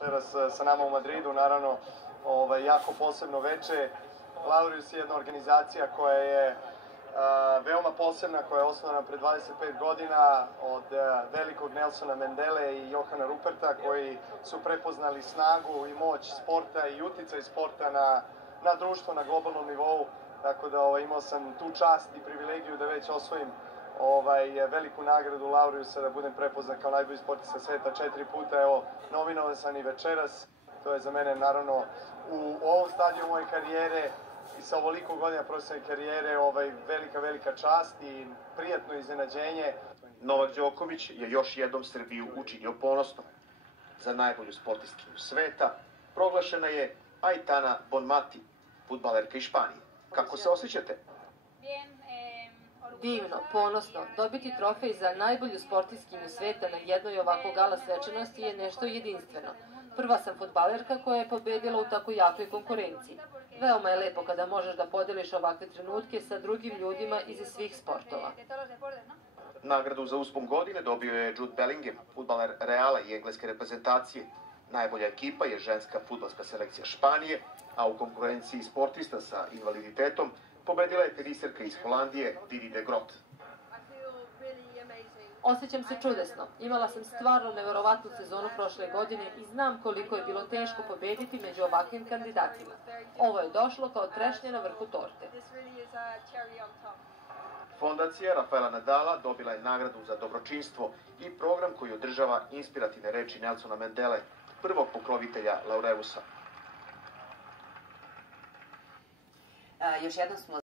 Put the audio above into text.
Večeras sa nama u Madridu, naravno, jako posebno veče. Laureus je jedna organizacija koja je veoma posebna, koja je osnovana pre 25 godina od velikog Nelsona Mandele i Johana Ruperta, koji su prepoznali snagu i moć sporta i uticaj sporta na društvo na globalnom nivou. Tako da imao sam tu čast i privilegiju da već osvojim veliku nagradu Laureusa, da budem prepoznat kao najbolji sportista sveta 4 puta. Evo, nominovan sam i večeras. To je za mene, naravno, u ovom stadiju moje karijere i sa ovoliko godina profesionalne karijere velika čast i prijatno iznenađenje. Novak Đoković je još jednom Srbiju učinio ponosnom. Za najbolju sportistkinju sveta proglašena je Aitana Bonmati, fudbalerka iz Španije. Kako se osjećate? Divno, ponosno. Dobiti trofej za najbolju sportistkinju sveta na jednoj ovako gala svečanosti je nešto jedinstveno. Prva sam fudbalerka koja je pobedila u tako jakoj konkurenciji. Veoma je lepo kada možeš da podeliš ovakve trenutke sa drugim ljudima iz svih sportova. Nagradu za uspon godine dobio je Jude Bellingham, fudbaler Reala i engleske reprezentacije. Najbolja ekipa je ženska fudbalska selekcija Španije, a u konkurenciji sportista sa invaliditetom pobedila je teniserka iz Holandije Didi de Groot. Osjećam se čudesno. Imala sam stvarno neverovatnu sezonu prošle godine i znam koliko je bilo teško pobediti među ovakvim kandidatima. Ovo je došlo kao trešnje na vrhu torte. Fondacija Rafaela Nadala dobila je nagradu za dobročinstvo i program koji održava inspirativne reči Nelsona Mandele, prvog pokrovitelja Laureusa. Još jednom smo